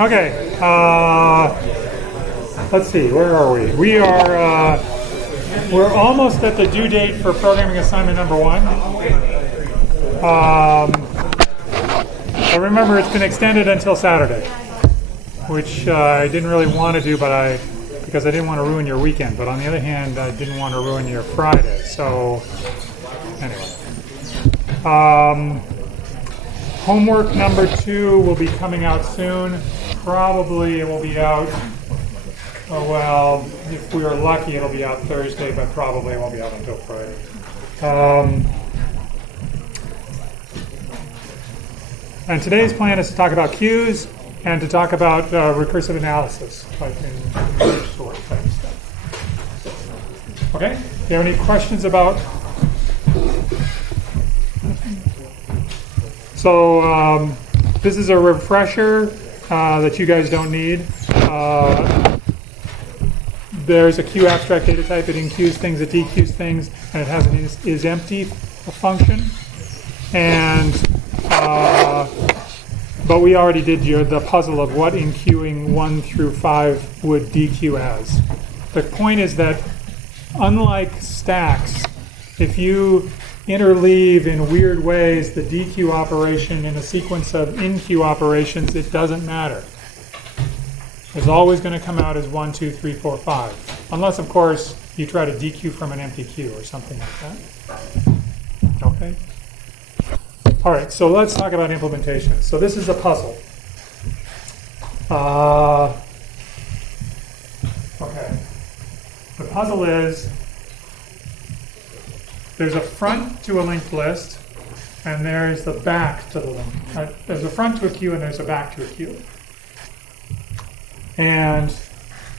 Okay, let's see, where are we? We're almost at the due date for programming assignment number 1. I remember it's been extended until Saturday, which I didn't really want to do, because I didn't want to ruin your weekend. But on the other hand, I didn't want to ruin your Friday. So anyway, homework number 2 will be coming out soon. Probably it will be out. Oh well, if we are lucky, it'll be out Thursday, but probably it won't be out until Friday. And today's plan is to talk about queues and to talk about recursive analysis, like in merge sort type stuff. Okay? Do you have any questions about? So this is a refresher that you guys don't need. There's a queue abstract data type. It enqueues things, it dequeues things, and it has an isEmpty function. And but we already did the puzzle of what enqueuing 1 through 5 would dequeue as. The point is that unlike stacks, if you interleave in weird ways the dequeue operation in a sequence of enqueue operations, it doesn't matter. It's always going to come out as 1, 2, 3, 4, 5. Unless, of course, you try to dequeue from an empty queue or something like that. Okay? All right, so let's talk about implementation. So this is a puzzle. Okay. The puzzle is there's a front to a linked list, and there's the back to the link. There's a front to a queue, and there's a back to a queue. And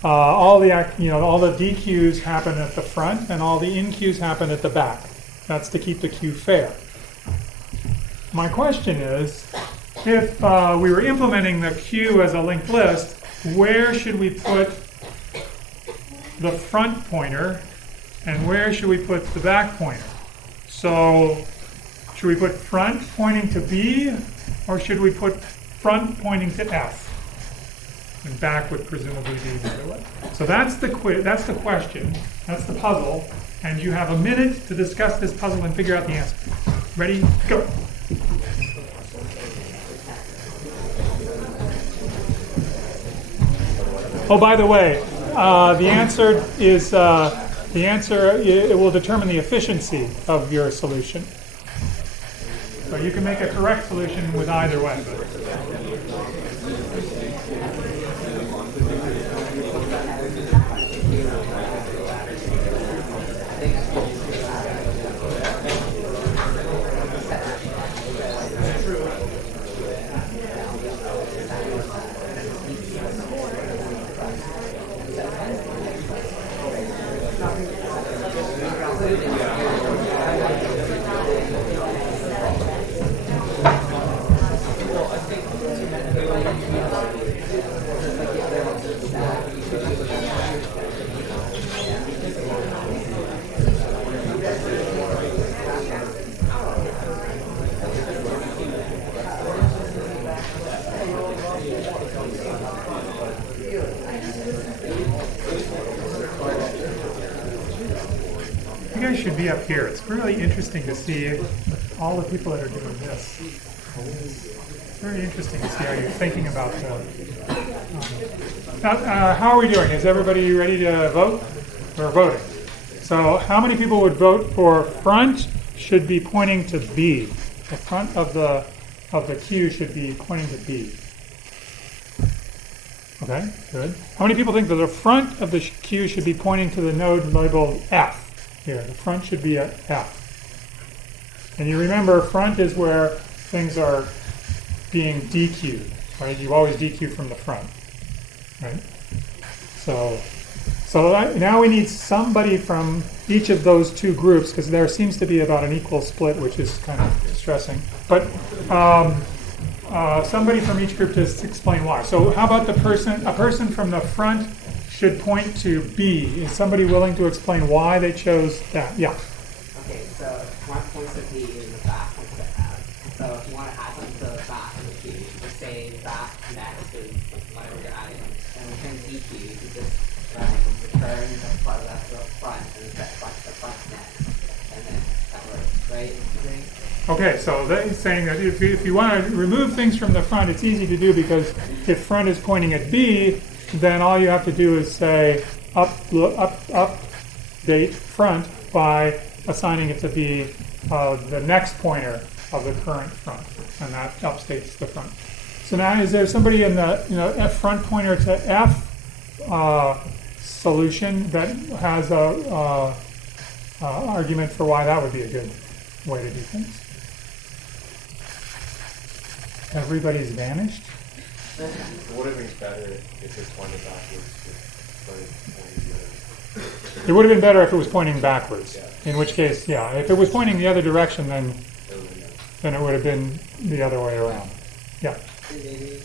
all the dequeues happen at the front, and all the enqueues happen at the back. That's to keep the queue fair. My question is, if we were implementing the queue as a linked list, where should we put the front pointer, and where should we put the back pointer? So, should we put front pointing to B, or should we put front pointing to F? And back would presumably be the other way. So that's the question. That's the puzzle. And you have a minute to discuss this puzzle and figure out the answer. Ready? Go. Oh, by the way, the answer it will determine the efficiency of your solution. So you can make a correct solution with either way. Should be up here. It's really interesting to see all the people that are doing this. It's very interesting to see how you're thinking about how are we doing? Is everybody ready to vote? We're voting. So how many people would vote for front should be pointing to B? The front of the queue should be pointing to B. Okay, good. How many people think that the front of the queue should be pointing to the node labeled F? Here, the front should be at F. And you remember, front is where things are being dequeued, right? You always dequeue from the front, right? So now we need somebody from each of those two groups, because there seems to be about an equal split, which is kind of distressing. But somebody from each group to explain why. So how about a person from the front should point to B. Is somebody willing to explain why they chose that? Yeah. Okay, so front points to B and the back points to F. So if you want to add something to the back of the queue, you should just say back next is just return the front left to the front and set the front next, and then that works, right? You think? Okay, so they're saying that if you want to remove things from the front, it's easy to do because if front is pointing at B, then all you have to do is say update front by assigning it to be the next pointer of the current front, and that updates the front. So now, is there somebody in the F front pointer to F solution that has a argument for why that would be a good way to do things? Everybody's vanished. It would have been better if it pointed backwards. It would have been better if it was pointing backwards. Yeah. In which case, yeah, if it was pointing the other direction, then it would have been the other way around. Yeah. Maybe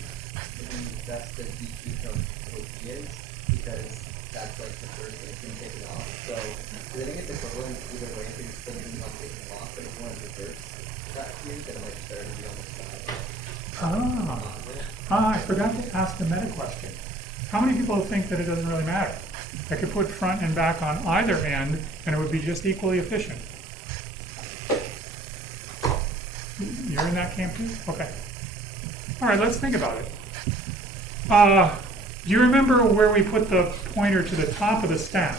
that's the DQ from ideas, because that's like the first thing that's been taken off. So I think it's equivalent either way, because it's still going to be taken off, but if you want to reverse that Q, then it might start to be on the side. I forgot to ask the meta question. How many people think that it doesn't really matter? I could put front and back on either end, and it would be just equally efficient. You're in that camp too? Okay. All right, let's think about it. Do you remember where we put the pointer to the top of the stack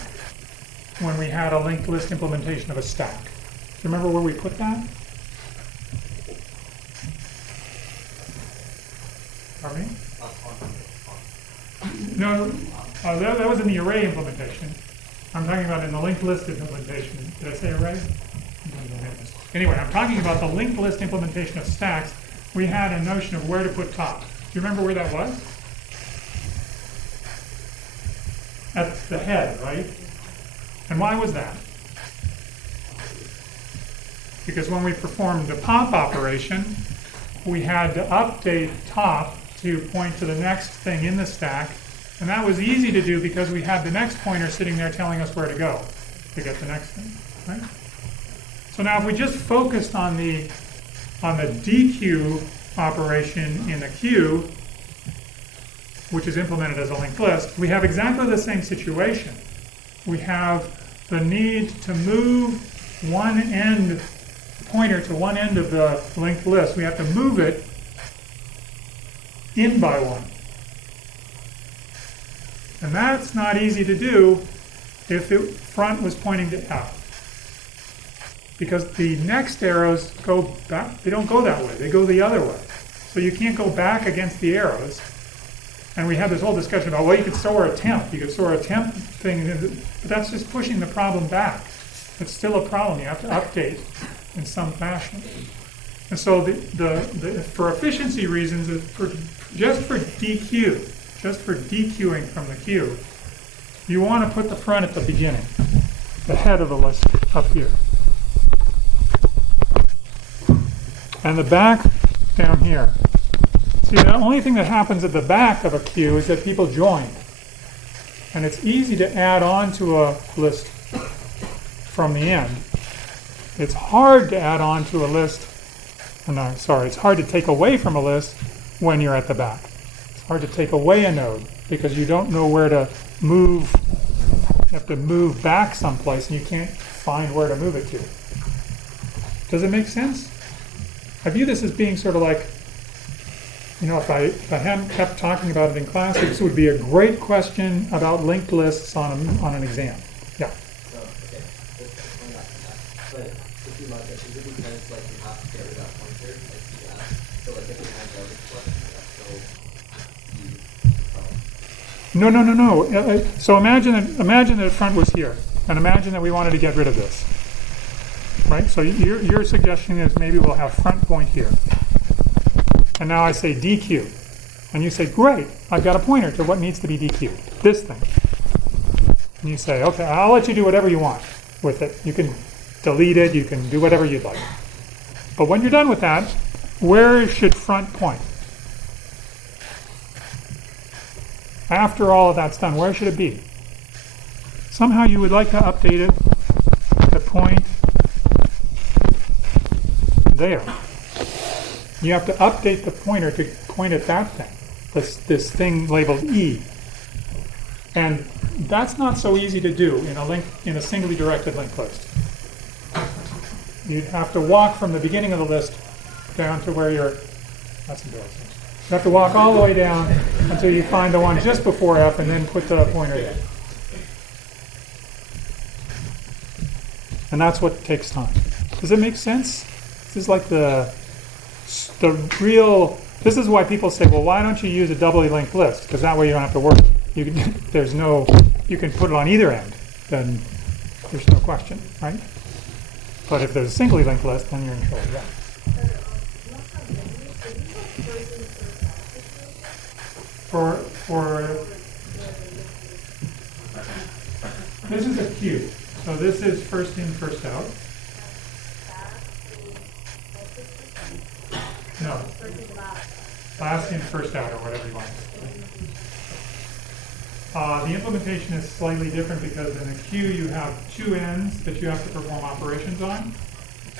when we had a linked list implementation of a stack? Do you remember where we put that? Pardon me? No, that was in the array implementation. I'm talking about in the linked list implementation. Did I say array? Anyway, I'm talking about the linked list implementation of stacks. We had a notion of where to put top. Do you remember where that was? At the head, right? And why was that? Because when we performed the pop operation, we had to update top to point to the next thing in the stack. And that was easy to do because we had the next pointer sitting there telling us where to go to get the next thing, right? So now if we just focused on the DQ operation in the queue, which is implemented as a linked list, we have exactly the same situation. We have the need to move one end pointer to one end of the linked list. We have to move it in by one. And that's not easy to do if the front was pointing to F. Because the next arrows go back, they don't go that way, they go the other way. So you can't go back against the arrows. And we had this whole discussion about, well, you could store a temp. You could store a temp thing, but that's just pushing the problem back. It's still a problem. You have to update in some fashion. And so for efficiency reasons, just for dequeuing from the queue, you want to put the front at the beginning, the head of the list up here. And the back down here. See, the only thing that happens at the back of a queue is that people join. And it's easy to add on to a list from the end. It's hard to add on to a list, it's hard to take away from a list when you're at the back. It's hard to take away a node because you don't know where to move. You have to move back someplace and you can't find where to move it to. Does it make sense? I view this as being sort of like, if I hadn't kept talking about it in class, this would be a great question about linked lists on an exam. Yeah. So, okay, just going back to that. But if you look at it, is it because you have to get rid of that pointer, like you asked? So if you have garbage collection, that's still No. So imagine that the front was here, and imagine that we wanted to get rid of this. Right? So your suggestion is maybe we'll have front point here. And now I say DQ. And you say, great, I've got a pointer to what needs to be DQ'd. This thing. And you say, okay, I'll let you do whatever you want with it. You can delete it, you can do whatever you'd like. But when you're done with that, where should front point? After all of that's done, where should it be? Somehow you would like to update it to point there. You have to update the pointer to point at that thing, this thing labeled E. And that's not so easy to do in a singly directed linked list. You'd have to walk from the beginning of the list down to where you're, that's embarrassing. You have to walk all the way down until you find the one just before F and then put the pointer there. And that's what takes time. Does it make sense? This is like the real, this is why people say, well, why don't you use a doubly linked list? Because that way you don't have to worry. You can put it on either end, then there's no question, right? But if there's a singly linked list, then you're in trouble, yeah. For this is a queue. So this is first in, first out. No. Last in, first out, or whatever you want. The implementation is slightly different because in a queue you have two ends that you have to perform operations on.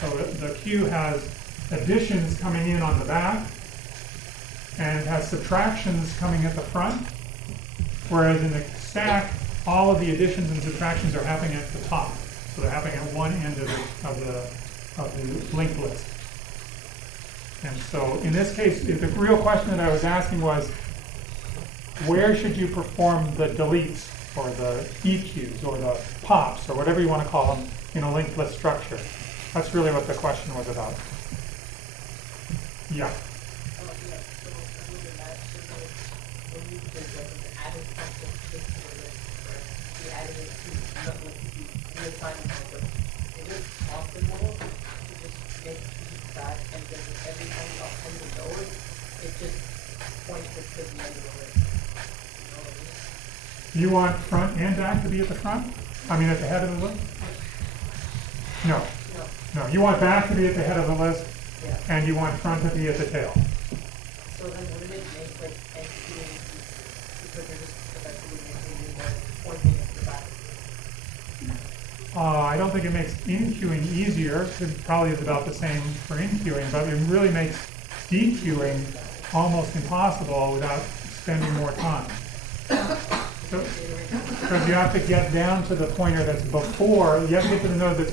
So the queue has additions coming in on the back and it has subtractions coming at the front, whereas in the stack all of the additions and subtractions are happening at the top. So they're happening at one end of the linked list. And so in this case, the real question that I was asking was, where should you perform the deletes or the EQs or the pops or whatever you want to call them in a linked list structure? That's really what the question was about. Yeah. You want front and back to be at the front? I mean, at the head of the list? No. No, you want back to be at the head of the list, and you want front to be at the tail. So then wouldn't it make like executing because they're just effectively making more pointing at the back? I don't think it makes in-queuing easier. It probably is about the same for in-queuing, but it really makes de-queuing almost impossible without spending more time. Because you have to get down to the pointer that's before, you have to get to the node that's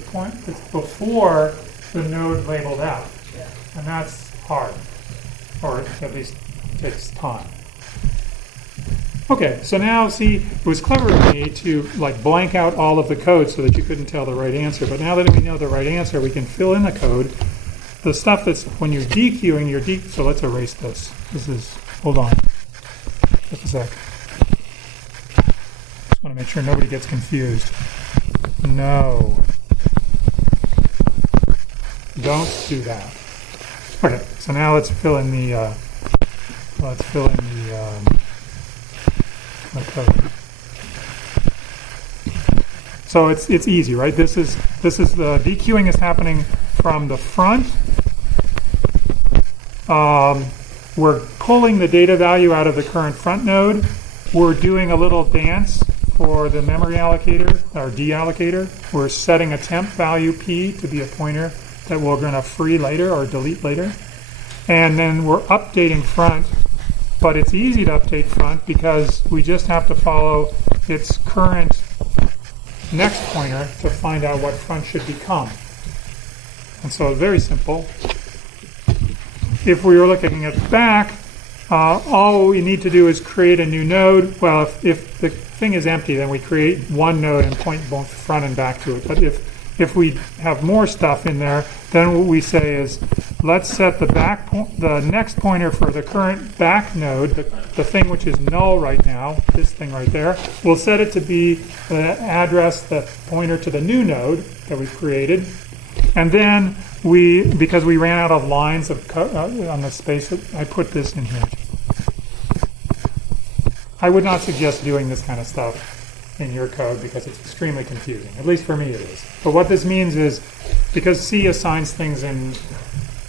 before the node labeled F. And that's hard, or at least takes time. Okay, so now see, it was clever of me to like blank out all of the code so that you couldn't tell the right answer. But now that we know the right answer, we can fill in the code. The stuff that's when you're dequeuing, so let's erase this. Hold on, just a sec. Just want to make sure nobody gets confused. No. Don't do that. Okay, so now let's fill in the code. So it's easy, right? This is the dequeuing is happening from the front. We're pulling the data value out of the current front node. We're doing a little dance for the memory allocator, or deallocator. We're setting a temp value P to be a pointer that we're going to free later or delete later. And then we're updating front, but it's easy to update front because we just have to follow its current next pointer to find out what front should become. And so it's very simple. If we were looking at back, all we need to do is create a new node. Well, if the thing is empty, then we create one node and point both front and back to it. But if we have more stuff in there, then what we say is, let's set the next pointer for the current back node, the thing which is null right now, this thing right there. We'll set it to be the address, the pointer to the new node that we've created. And then because we ran out of lines of code on the space, I put this in here. I would not suggest doing this kind of stuff in your code because it's extremely confusing. At least for me it is. But what this means is, because C assigns things in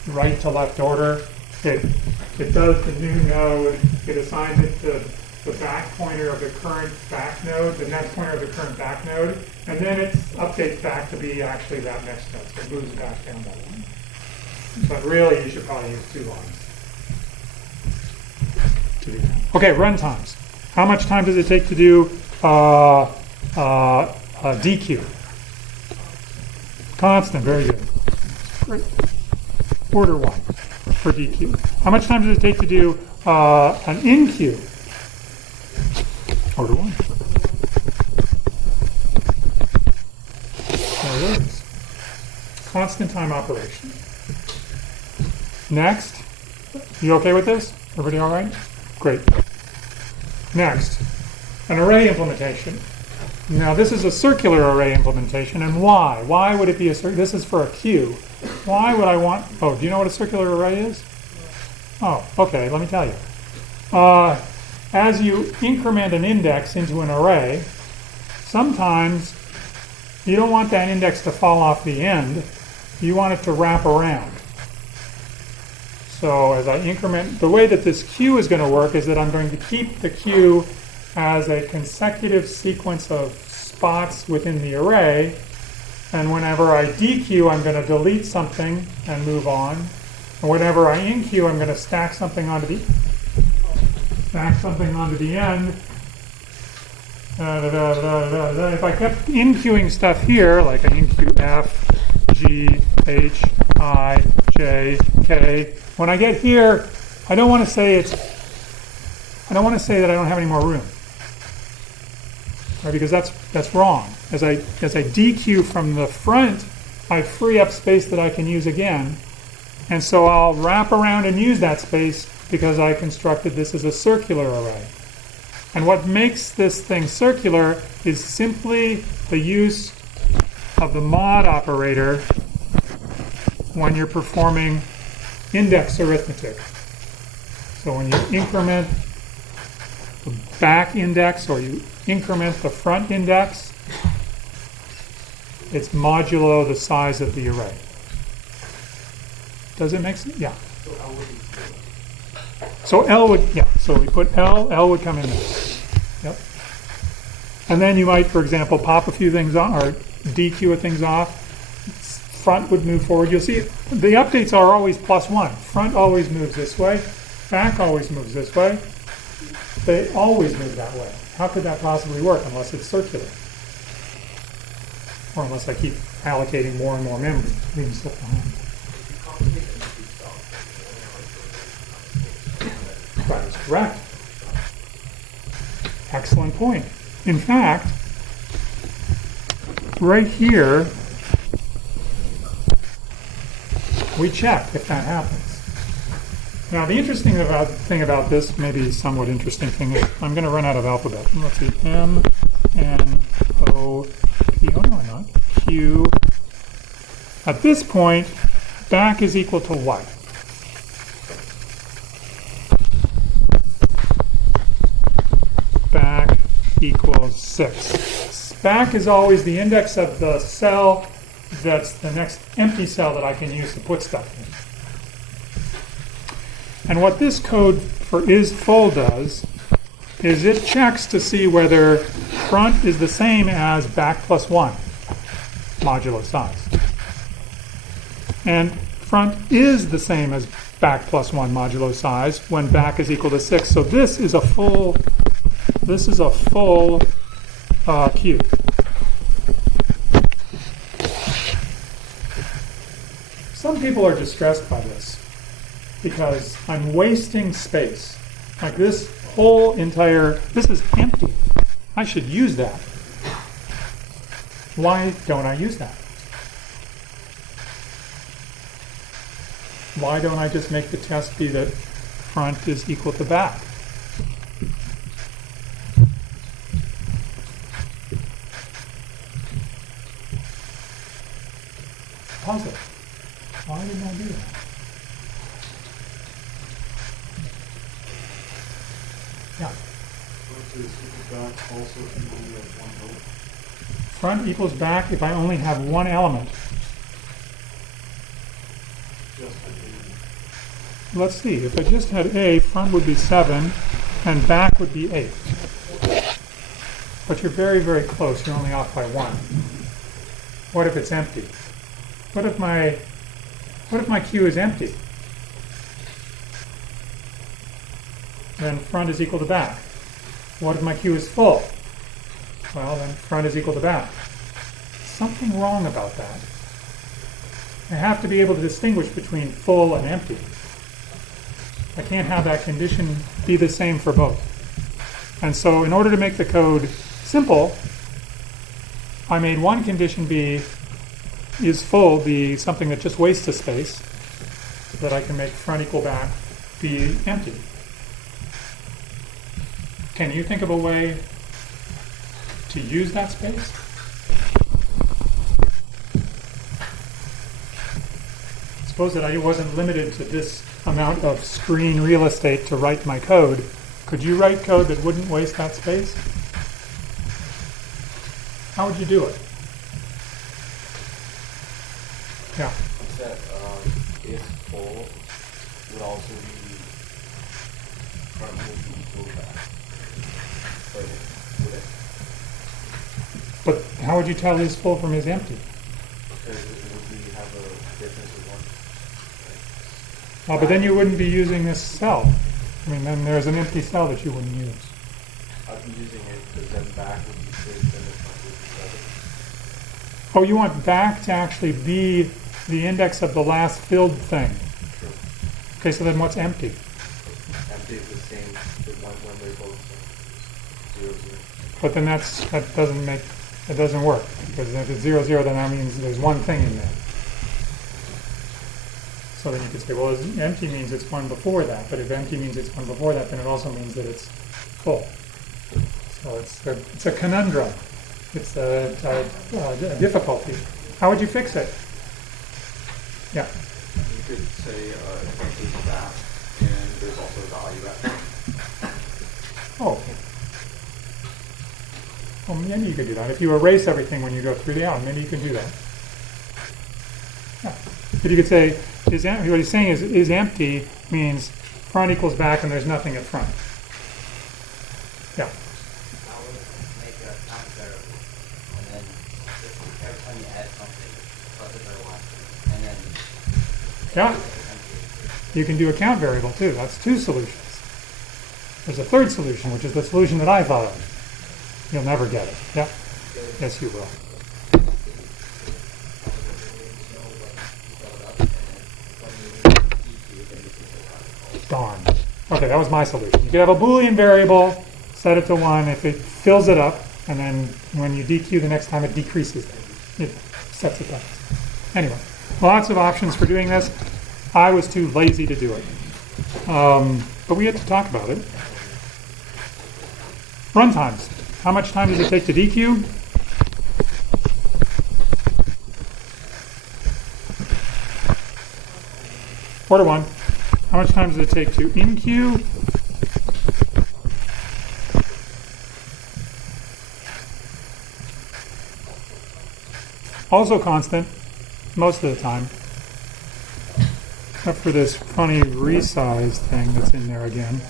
right to left order, it does the new node, it assigns it to the back pointer of the current back node, the next pointer of the current back node, and then it updates back to be actually that next node. So it moves back down that line. But really you should probably use 2 lines to do that. Okay, run times. How much time does it take to do DQ. Constant, very good. Great. Order 1 for DQ. How much time does it take to do an NQ? Order 1. There it is. Constant time operation. Next. You okay with this? Everybody all right? Great. Next, an array implementation. Now this is a circular array implementation, and why? Why would it be a this is for a queue. Why would I want, oh, do you know what a circular array is? Oh, okay, let me tell you. As you increment an index into an array, sometimes you don't want that index to fall off the end. You want it to wrap around. So as I increment, the way that this queue is going to work is that I'm going to keep the queue as a consecutive sequence of spots within the array, and whenever I dequeue, I'm going to delete something and move on. And whenever I inqueue, I'm going to stack something onto the end. If I kept inqueuing stuff here, like I inqueue F, G, H, I, J, K, when I get here, I don't want to say that I don't have any more room. Right, because that's wrong. As I dequeue from the front, I free up space that I can use again. And so I'll wrap around and use that space because I constructed this as a circular array. And what makes this thing circular is simply the use of the mod operator when you're performing index arithmetic. So when you increment the back index or you increment the front index, it's modulo the size of the array. Does it make sense? Yeah. So L would, yeah, so we put L would come in there. Yep. And then you might, for example, pop a few things on or dequeue things off. Front would move forward. You'll see the updates are always +1. Front always moves this way. Back always moves this way. They always move that way. How could that possibly work unless it's circular? Or unless I keep allocating more and more memory, leaving stuff behind. That is correct. Excellent point. In fact, right here, we check if that happens. Now, the interesting thing about this, maybe somewhat interesting thing, is I'm going to run out of alphabet. Let's see, M, N, O, P, oh no, I'm not, Q. At this point, back is equal to what? Back equals 6. Back is always the index of the cell that's the next empty cell that I can use to put stuff in. And what this code for isFull does is it checks to see whether front is the same as back +1 modulo size. And front is the same as back +1 modulo size when back is equal to 6. So this is a full queue. Some people are distressed by this because I'm wasting space. Like this whole entire, this is empty. I should use that. Why don't I use that? Why don't I just make the test be that front is equal to back? Puzzle. Why didn't I do that? Yeah. Front equals back if I only have one element. Let's see. If I just had A, front would be 7, and back would be 8. But you're very, very close. You're only off by 1. What if it's empty? What if my queue is empty? Then front is equal to back. What if my queue is full? Well, then front is equal to back. Something wrong about that. I have to be able to distinguish between full and empty. I can't have that condition be the same for both. And so in order to make the code simple, I made one condition be is full be something that just wastes a space, so that I can make front equal back be empty. Can you think of a way to use that space? Suppose that I wasn't limited to this amount of screen real estate to write my code. Could you write code that wouldn't waste that space? How would you do it? Yeah. That is full would also be front would be equal back. Would it? But how would you tell his full from his empty? Because it would be have a difference of one. But then you wouldn't be using this cell. I mean, then there's an empty cell that you wouldn't use. I'd be using it because then back would be 6 and the front would be 7. Oh, you want back to actually be the index of the last filled thing. True. Okay, so then what's empty? Empty is the same when they're both 0, 0. But then that doesn't work. Because if it's 0, 0, then that means there's one thing in there. So then you could say, well, empty means it's one before that. But if empty means it's one before that, then it also means that it's full. So it's a conundrum. It's a difficulty. How would you fix it? Yeah. You could say empty back, and there's also a value at. Oh. Well, maybe you could do that. If you erase everything when you go through the out, maybe you can do that. Yeah. But you could say, what he's saying is empty means front equals back and there's nothing at front. Yeah. I would make a count variable, and then just every time you add something, plus a variable, and then Yeah. You can do a count variable too. That's two solutions. There's a third solution, which is the solution that I followed. You'll never get it. Yeah. Yes, you will. Darn. Okay, that was my solution. You could have a Boolean variable, set it to 1. If it fills it up, and then when you DQ the next time, it decreases it. It sets it back. Anyway, lots of options for doing this. I was too lazy to do it. But we had to talk about it. Run times. How much time does it take to DQ? Order 1. How much time does it take to in-queue? Also constant, most of the time. Except for this funny resize thing that's in there again.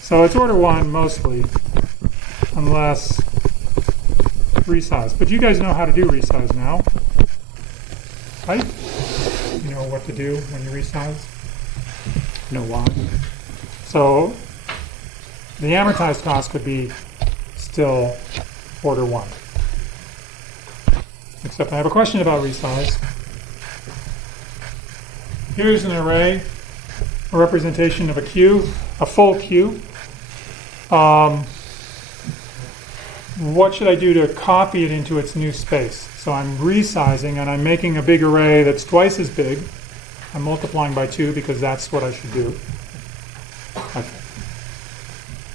So it's order 1 mostly, unless resize. But you guys know how to do resize now, right? You know what to do when you resize? You know why? So the amortized cost could be still order 1. Except I have a question about resize. Here's an array, a representation of a queue, a full queue. What should I do to copy it into its new space? So I'm resizing and I'm making a big array that's twice as big. I'm multiplying by 2 because that's what I should do. Okay.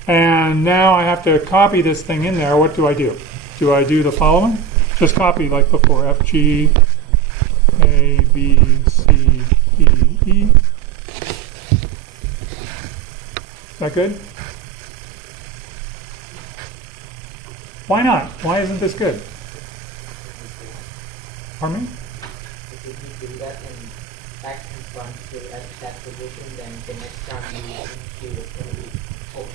And now I have to copy this thing in there. What do I do? Do I do the following? Just copy like before, F, G, A, B, C, E, E. Is that good? Why not? Why isn't this good? Pardon me? if you do that and back and front to that position, then the next time you queue is going to be full.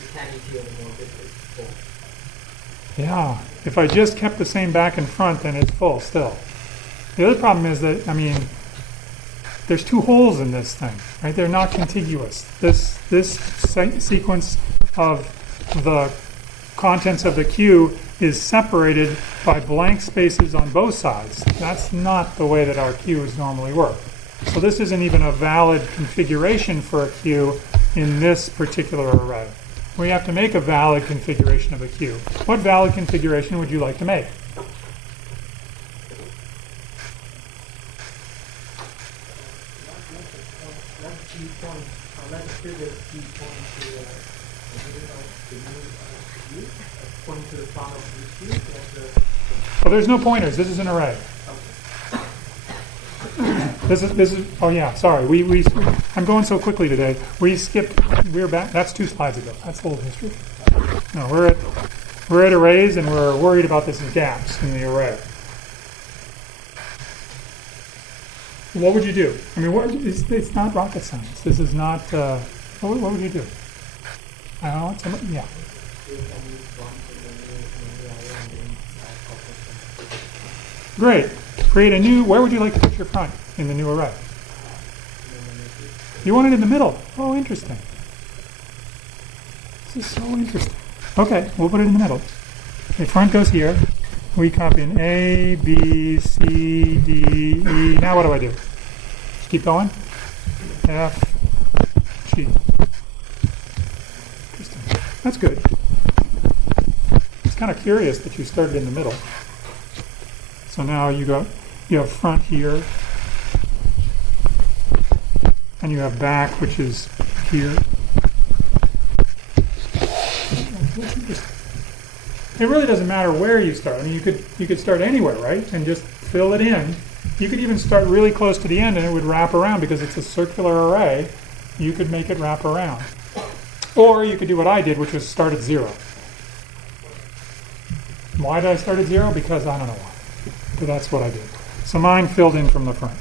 You can't queue anymore because it's full. Yeah. If I just kept the same back and front, then it's full still. The other problem is that, there's 2 holes in this thing, right? They're not contiguous. This sequence of the contents of the queue is separated by blank spaces on both sides. That's not the way that our queues normally work. So this isn't even a valid configuration for a queue in this particular array. We have to make a valid configuration of a queue. What valid configuration would you like to make? Well, there's no pointers. This is an array. This is. Oh yeah. Sorry. I'm going so quickly today. We're back. That's 2 slides ago. That's old history. No, we're at arrays, and we're worried about this gaps in the array. What would you do? I mean, it's not rocket science. This is not. What would you do? I don't know. Yeah. Great. Create a new. Where would you like to put your front in the new array? You want it in the middle. Oh, interesting. This is so interesting. Okay, we'll put it in the middle. Okay, front goes here. We copy an A, B, C, D, E. Now what do? Just keep going. F, G. Interesting. That's good. It's kind of curious that you started in the middle. So now you have front here, and you have back, which is here. It really doesn't matter where you start. I mean, you could start anywhere, right? And just fill it in. You could even start really close to the end, and it would wrap around because it's a circular array. You could make it wrap around, or you could do what I did, which was start at 0. Why did I start at 0? Because I don't know why. But that's what I did. So mine filled in from the front.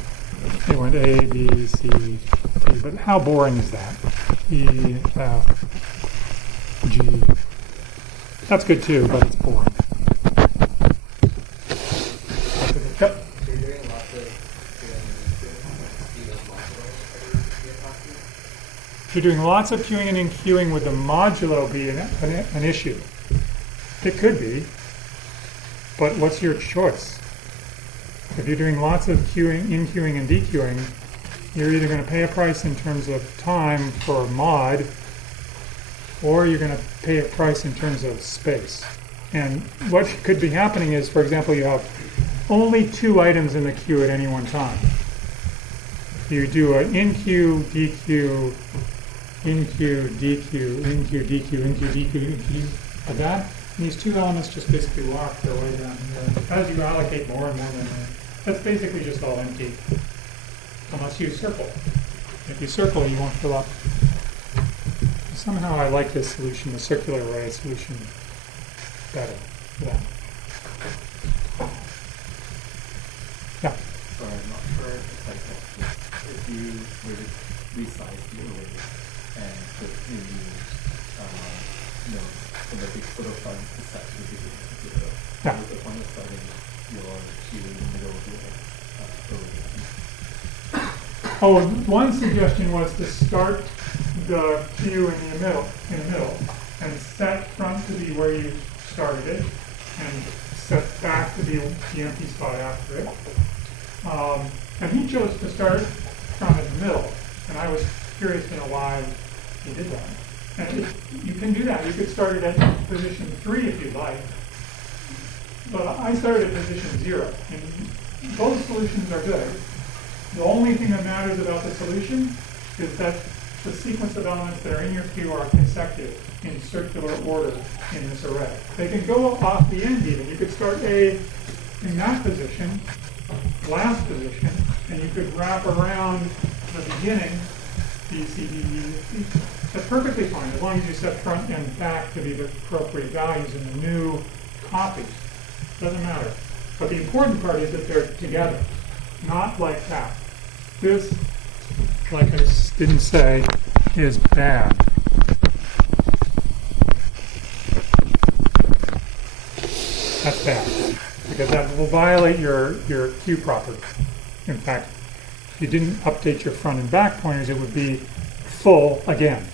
It went A, B, C, D. But how boring is that? E, F, G. That's good too, but it's boring. Yep. You're doing lots of speed of modulo. If you're doing lots of queuing and in-queuing, would the modulo be an issue? It could be. But what's your choice? If you're doing lots of queuing, in-queuing, and dequeuing, you're either going to pay a price in terms of time for mod, or you're going to pay a price in terms of space. And what could be happening is, for example, you have only 2 items in the queue at any one time. You do an in-queue, dequeue, in-queue, dequeue, in-queue, dequeue, in-queue, dequeue, in-queue, like that. And these 2 elements just basically walk their way down here. As you allocate more and more memory, that's basically just all empty, unless you circle. If you circle, you won't fill up. Somehow I like this solution, the circular array solution, better for that. Yeah. So I'm not sure if you were to resize the array and put in nodes, so that it sort of is set to the beginning of 0. Yeah. What's the point of starting your queue in the middle of your array? Oh, one suggestion was to start the queue in the middle, and set front to be where you started it, and set back to be the empty spot after it. And he chose to start from in the middle, and I was curious to know why he did that. And you can do that. You could start it at position 3 if you'd like. But I started at position 0, and both solutions are good. The only thing that matters about the solution is that the sequence of elements that are in your queue are consecutive in circular order in this array. They can go off the end even. You could start A in that position, last position, and you could wrap around the beginning, B, C, D, E, C. That's perfectly fine, as long as you set front and back to be the appropriate values in the new copy. Doesn't matter. But the important part is that they're together, not like that. This, like I didn't say, is bad. That's bad, because that will violate your queue property. In fact, if you didn't update your front and back pointers, it would be full again.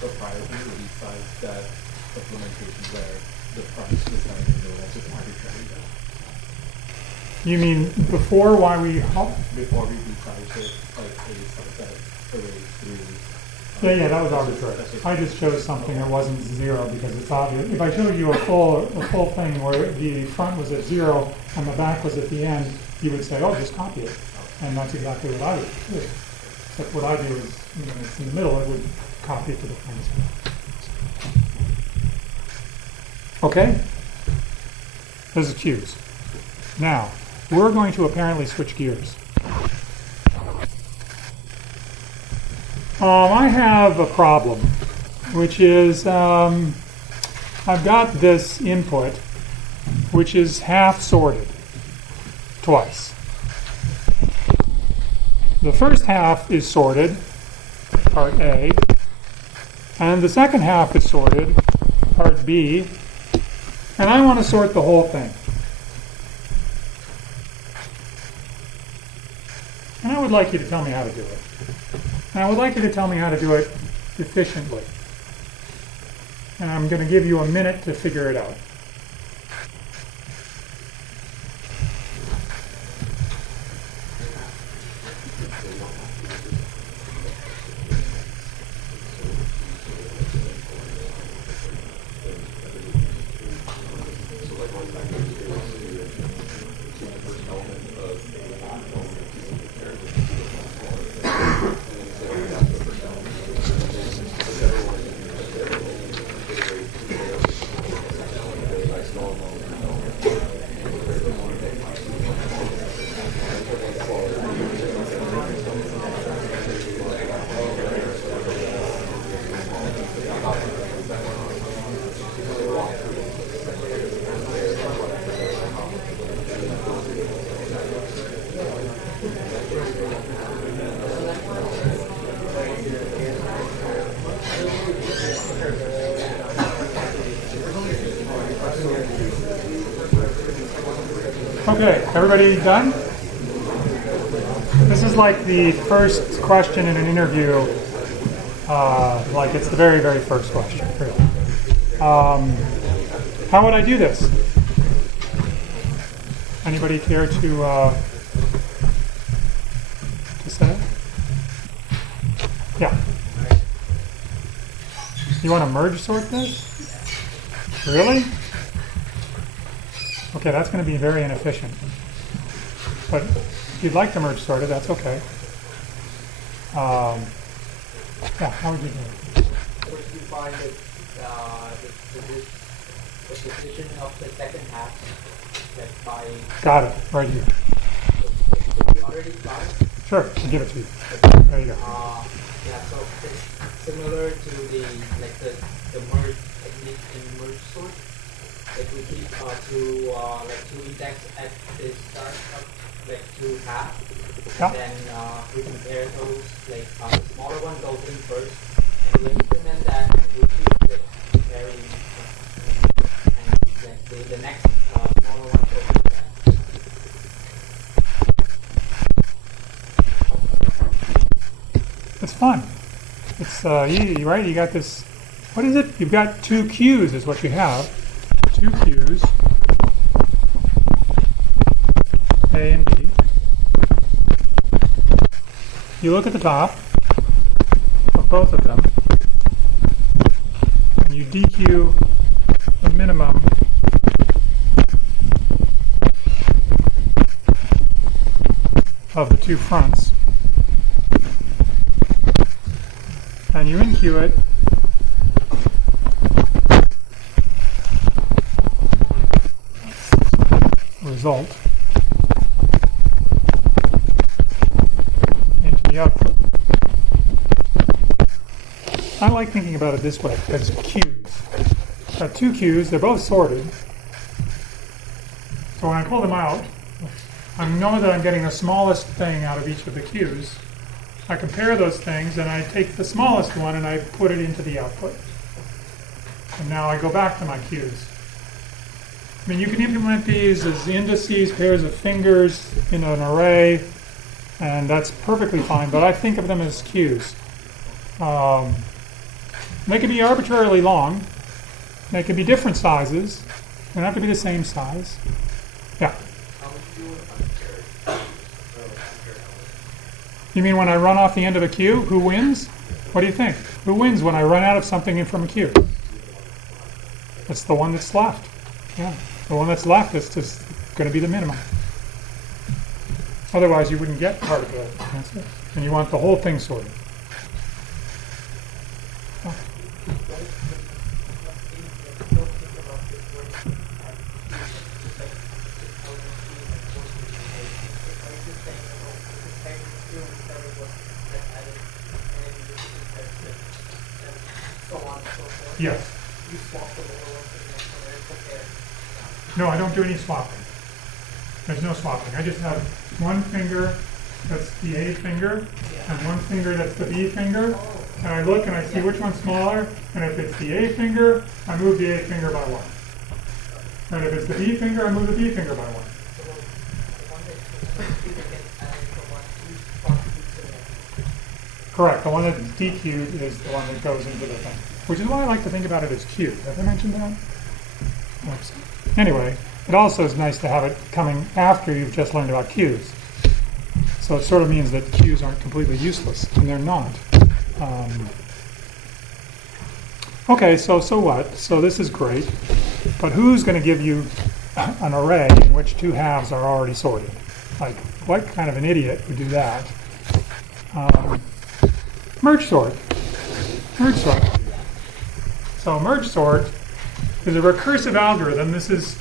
So prior to the resize, that implementation where the front is just not even know that's just arbitrary though. You mean before why we, Before we resize it, like a subset array through. yeah, that was arbitrary. I just chose something that wasn't 0 because it's obvious. If I showed you a full thing where the front was at 0 and the back was at the end, you would say, oh, just copy it. And that's exactly what I would do. Except what I do is, when it's in the middle, it would copy it to the front as well. Okay? Those are cues. Now, we're going to apparently switch gears. I have a problem, which is I've got this input, which is half sorted twice. The first half is sorted, part A, and the second half is sorted, part B, and I want to sort the whole thing. And I would like you to tell me how to do it. And I would like you to tell me how to do it efficiently. And I'm going to give you a minute to figure it out. Okay, everybody done? This is like the first question in an interview, like it's the very, very first question. How would I do this? Anybody care to say? Yeah. You want to merge sort this? Really? Okay, that's going to be very inefficient. But if you'd like to merge sort it, that's okay. Yeah, how would you do it? First we find that the position of the second half that by Got it, right here. we already found. Sure, I'll give it to you. There you go. Yeah, so it's similar to the merge technique in merge sort. Like we keep two index at the start of two half. Yeah. Then we compare those, the smaller one goes in first, and we implement that, and we keep comparing, and the next smaller one goes in that. It's fun. It's easy, right? You got this, what is it? You've got two Q's is what you have. Two Q's, A and B. You look at the top of both of them, and you DQ the minimum of the two fronts, and you NQ it result into the output. I like thinking about it this way as Q's. I've got two Q's, they're both sorted. So when I pull them out, I know that I'm getting the smallest thing out of each of the Q's. I compare those things and I take the smallest one and I put it into the output. And now I go back to my Q's. I mean, you can implement these as indices, pairs of fingers in an array, and that's perfectly fine, but I think of them as Q's. They can be arbitrarily long. They can be different sizes. They don't have to be the same size. Yeah. How would you do an unpaired? Or like unpaired element? You mean when I run off the end of a queue, who wins? What do you think? Who wins when I run out of something from a queue? It's the one that's left. Yeah. The one that's left is just going to be the minimum. Otherwise, you wouldn't get part of the answer. And you want the whole thing sorted. Oh. Yes. You swap the lower one for the next one and it's okay. No, I don't do any swapping. There's no swapping. I just have one finger that's the A finger and one finger that's the B finger. And I look and I see which one's smaller. And if it's the A finger, I move the A finger by one. And if it's the B finger, I move the B finger by one. So the one that you can add for one, you swap to the next. Correct. The one that's DQ'd is the one that goes into the thing. Which is why I like to think about it as queued. Have I mentioned that? Oops. Anyway, it also is nice to have it coming after you've just learned about queues. So it sort of means that queues aren't completely useless, and they're not. Okay, so what? So this is great, but who's going to give you an array in which two halves are already sorted? Like, what kind of an idiot would do that? Merge sort. Merge sort. So merge sort is a recursive algorithm. This is,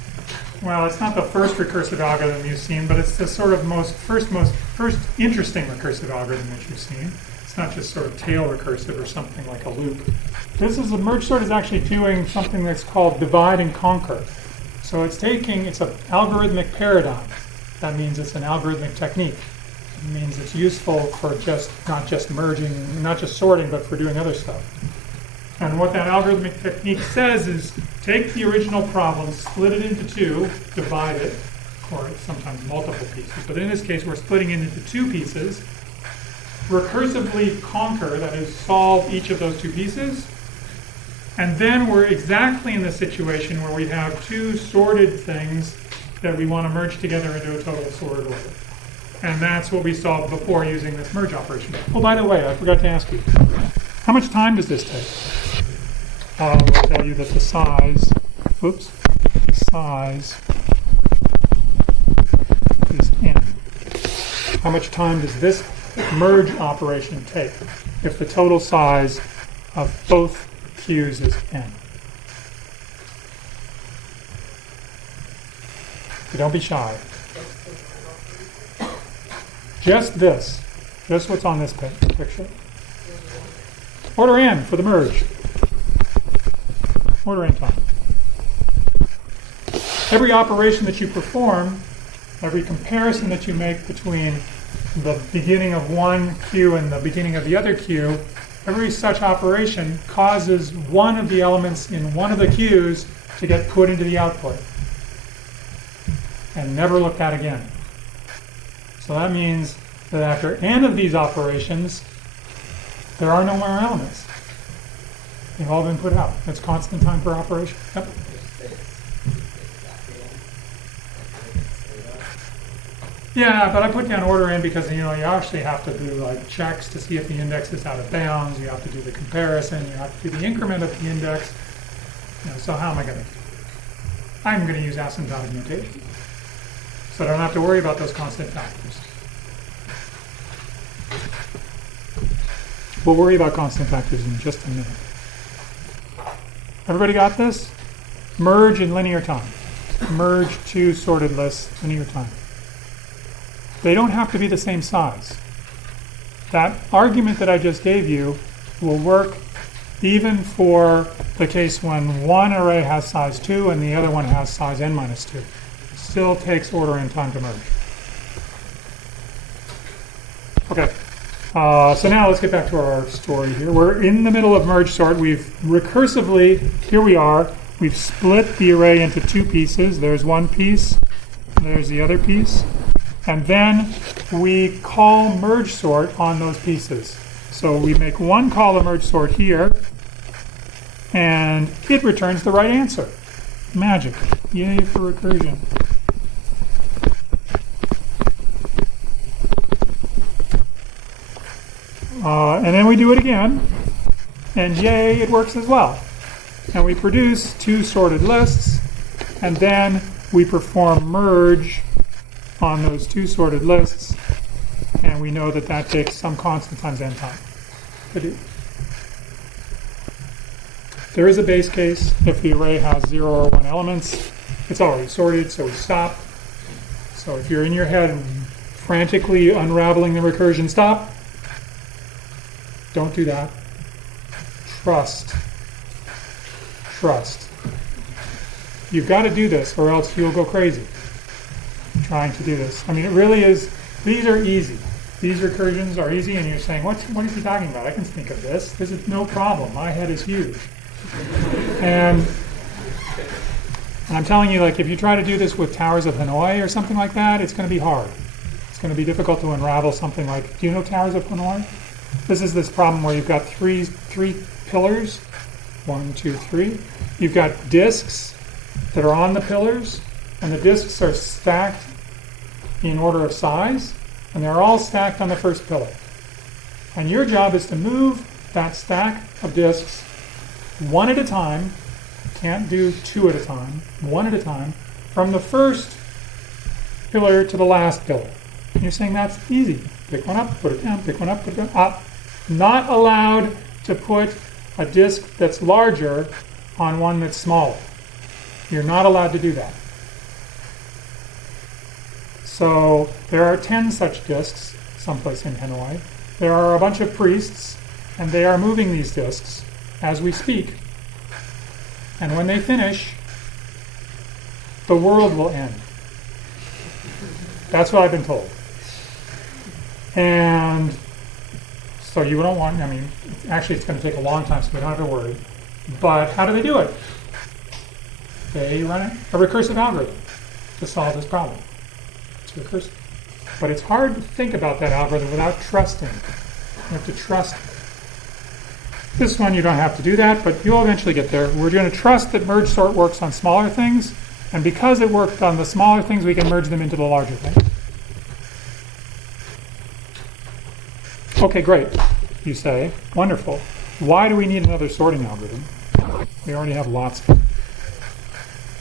well, it's not the first recursive algorithm you've seen, but it's the sort of first interesting recursive algorithm that you've seen. It's not just sort of tail recursive or something like a loop. A merge sort is actually doing something that's called divide and conquer. So it's an algorithmic paradigm. That means it's an algorithmic technique. It means it's useful for not just merging, not just sorting, but for doing other stuff. And what that algorithmic technique says is take the original problem, split it into two, divide it, or sometimes multiple pieces, but in this case we're splitting it into two pieces, recursively conquer, that is, solve each of those two pieces, and then we're exactly in the situation where we have two sorted things that we want to merge together into a total sorted order. And that's what we solved before using this merge operation. Oh, by the way, I forgot to ask you, how much time does this take? I'll tell you that the size is n. How much time does this merge operation take if the total size of both queues is n? So don't be shy. Just what's on this picture. Order n for the merge. Order n time. Every operation that you perform, every comparison that you make between the beginning of one queue and the beginning of the other queue, every such operation causes one of the elements in one of the queues to get put into the output and never looked at again. So that means that after n of these operations, there are no more elements. They've all been put out. That's constant time per operation. Yep. Yeah, but I put down order n because you actually have to do like checks to see if the index is out of bounds. You have to do the comparison. You have to do the increment of the index. So how am I going to do it? I'm going to use asymptotic notation, so I don't have to worry about those constant factors. We'll worry about constant factors in just a minute. Everybody got this? Merge in linear time. Merge two sorted lists, linear time. They don't have to be the same size. That argument that I just gave you will work even for the case when one array has size 2 and the other one has size n minus 2. It still takes order n time to merge. Okay. So now let's get back to our story here. We're in the middle of merge sort. We've recursively, here we are, we've split the array into two pieces. There's one piece, there's the other piece. And then we call merge sort on those pieces. So we make one call to merge sort here, and it returns the right answer. Magic. Yay for recursion. And then we do it again, and yay, it works as well. And we produce two sorted lists, and then we perform merge on those two sorted lists, and we know that that takes some constant times n time to do. There is a base case. If the array has 0 or 1 elements, it's already sorted, so we stop. So if you're in your head frantically unraveling the recursion, stop. Don't do that. Trust. Trust. You've got to do this, or else you'll go crazy trying to do this. I mean, it really is. These are easy. These recursions are easy, and you're saying, what is he talking about? I can think of this. This is no problem. My head is huge. And I'm telling you, like, if you try to do this with Towers of Hanoi or something like that, it's going to be hard. It's going to be difficult to unravel something like, do you know Towers of Hanoi? This is this problem where you've got three pillars, 1, 2, 3. You've got disks that are on the pillars, and the disks are stacked in order of size, and they're all stacked on the first pillar. And your job is to move that stack of disks one at a time, can't do two at a time, one at a time, from the first pillar to the last pillar. And you're saying that's easy. Pick one up, put it down, pick one up, put it down, up. Not allowed to put a disk that's larger on one that's smaller. You're not allowed to do that. So there are 10 such disks someplace in Hanoi. There are a bunch of priests, and they are moving these disks as we speak. And when they finish, the world will end. That's what I've been told. And so you don't want, I mean, actually it's going to take a long time, so we don't have to worry. But how do they do it? They run a recursive algorithm to solve this problem. It's recursive. But it's hard to think about that algorithm without trusting. You have to trust. This one you don't have to do that, but you'll eventually get there. We're going to trust that merge sort works on smaller things, and because it worked on the smaller things, we can merge them into the larger thing. Okay, great, you say. Wonderful. Why do we need another sorting algorithm? We already have lots of them.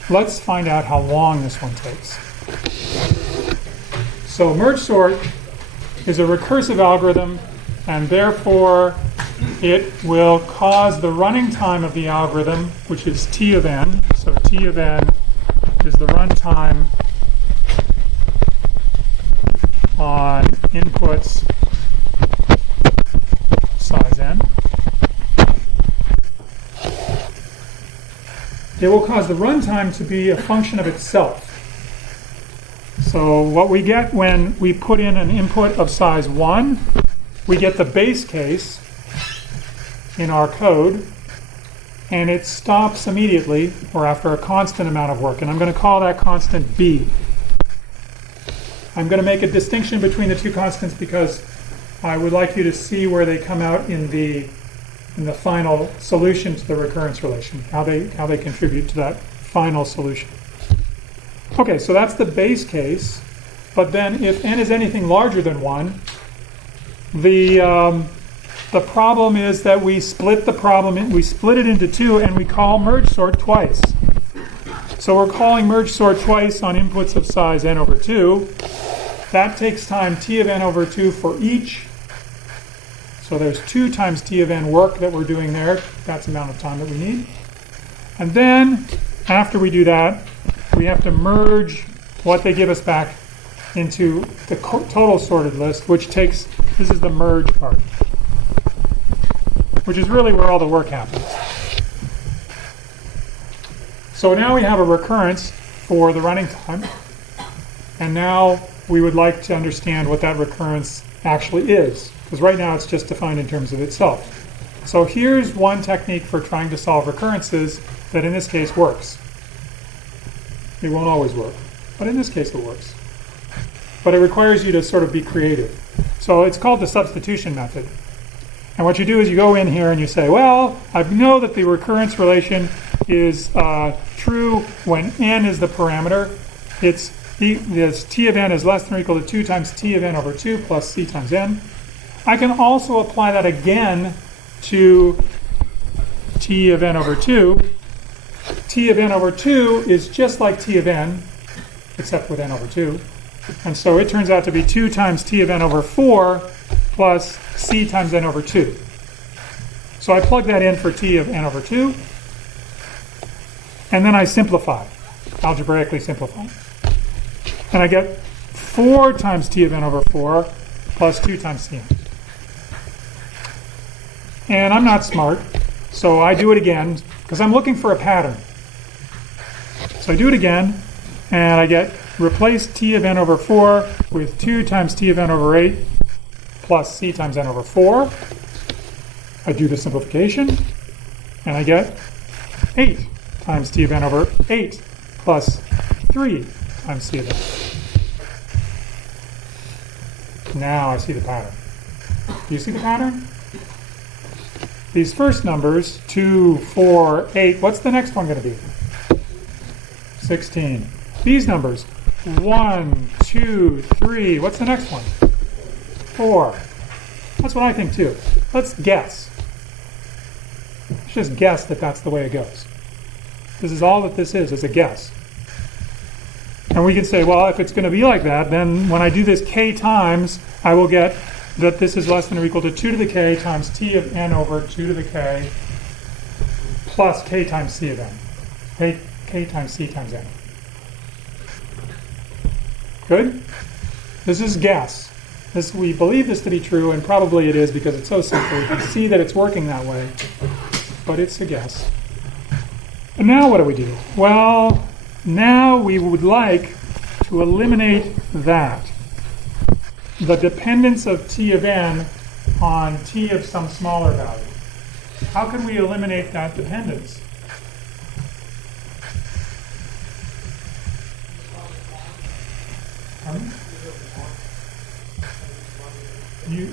Let's find out how long this one takes. So merge sort is a recursive algorithm, and therefore it will cause the running time of the algorithm, which is t of n. So t of n is the runtime on inputs size n. It will cause the runtime to be a function of itself. So what we get when we put in an input of size 1, we get the base case in our code, and it stops immediately or after a constant amount of work. And I'm going to call that constant b. I'm going to make a distinction between the two constants because I would like you to see where they come out in the final solution to the recurrence relation, how they contribute to that final solution. Okay, so that's the base case, but then if n is anything larger than 1, the problem is that we split the problem, we split it into two, and we call merge sort twice. So we're calling merge sort twice on inputs of size n over 2. That takes time t of n over 2 for each. So there's 2 times t of n work that we're doing there. That's the amount of time that we need. And then, after we do that, we have to merge what they give us back into the total sorted list, which takes, this is the merge part, which is really where all the work happens. So now we have a recurrence for the running time, and now we would like to understand what that recurrence actually is, because right now it's just defined in terms of itself. So here's one technique for trying to solve recurrences that in this case works. It won't always work, but in this case it works. But it requires you to sort of be creative. So it's called the substitution method. And what you do is you go in here and you say, well, I know that the recurrence relation is true when n is the parameter. It's t of n is less than or equal to 2 times t of n over 2 plus c times n. I can also apply that again to t of n over 2. T of n over 2 is just like t of n, except with n over 2. And so it turns out to be 2 times t of n over 4 plus c times n over 2. So I plug that in for t of n over 2, and then I simplify, algebraically simplify. And I get 4 times t of n over 4 plus 2 times cn. And I'm not smart, so I do it again, because I'm looking for a pattern. So I do it again, and I get replace t of n over 4 with 2 times t of n over 8 plus c times n over 4. I do the simplification, and I get 8 times t of n over 8 plus 3 times c of n. Now I see the pattern. Do you see the pattern? These first numbers, 2, 4, 8, what's the next one going to be? 16. These numbers, 1, 2, 3, what's the next one? 4. That's what I think too. Let's guess. Let's just guess that that's the way it goes. This is all that this is a guess. And we can say, well, if it's going to be like that, then when I do this k times, I will get that this is less than or equal to 2 to the k times t of n over 2 to the k plus k times c of n. K times c times n. Good? This is guess. We believe this to be true, and probably it is because it's so simple. You can see that it's working that way, but it's a guess. And now what do we do? Well, now we would like to eliminate that. The dependence of t of n on t of some smaller value. How can we eliminate that dependence?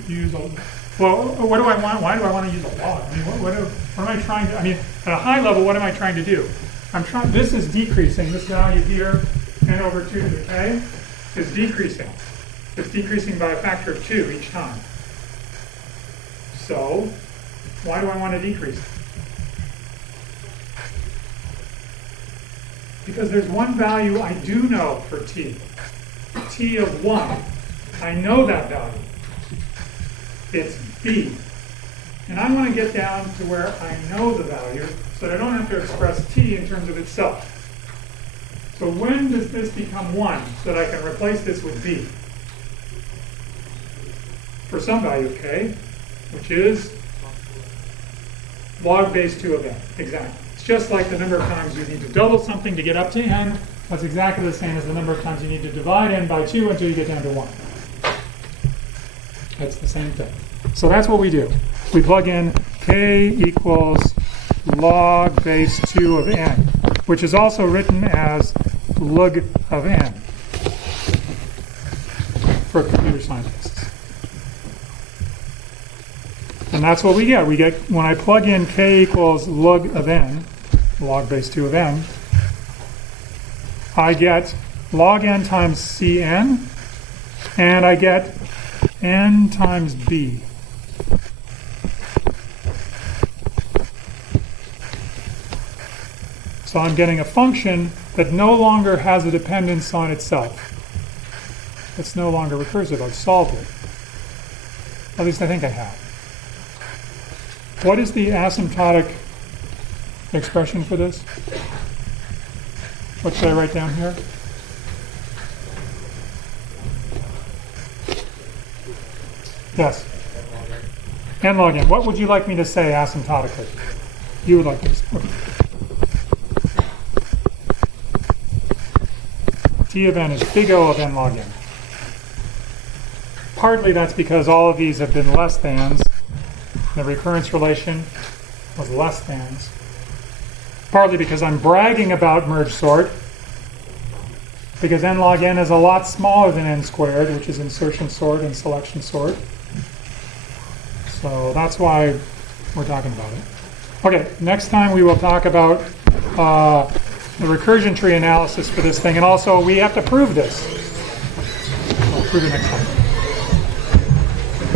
Use a, well, what do I want? Why do I want to use a log? I mean, what am I trying to, I mean, at a high level, what am I trying to do? This is decreasing. This value here, n over 2 to the k, is decreasing. It's decreasing by a factor of 2 each time. So, why do I want to decrease it? Because there's one value I do know for t. T of 1. I know that value. It's b. And I want to get down to where I know the value so that I don't have to express t in terms of itself. So when does this become 1 so that I can replace this with b? For some value of k, which is log base 2 of n. Exactly. It's just like the number of times you need to double something to get up to n. That's exactly the same as the number of times you need to divide n by 2 until you get down to 1. That's the same thing. So that's what we do. We plug in k equals log base 2 of n, which is also written as log of n for computer scientists. And that's what we get. We get, when I plug in k equals log of n, log base 2 of n, I get log n times cn, and I get n times b. So I'm getting a function that no longer has a dependence on itself. It's no longer recursive. I've solved it. At least I think I have. What is the asymptotic expression for this? What should I write down here? Yes. N log n. What would you like me to say asymptotically? You would like me to say. Okay. T of n is big O of n log n. Partly that's because all of these have been less thans. The recurrence relation was less thans. Partly because I'm bragging about merge sort, because n log n is a lot smaller than n squared, which is insertion sort and selection sort. So that's why we're talking about it. Okay, next time we will talk about the recursion tree analysis for this thing, and also we have to prove this. We'll prove it next time.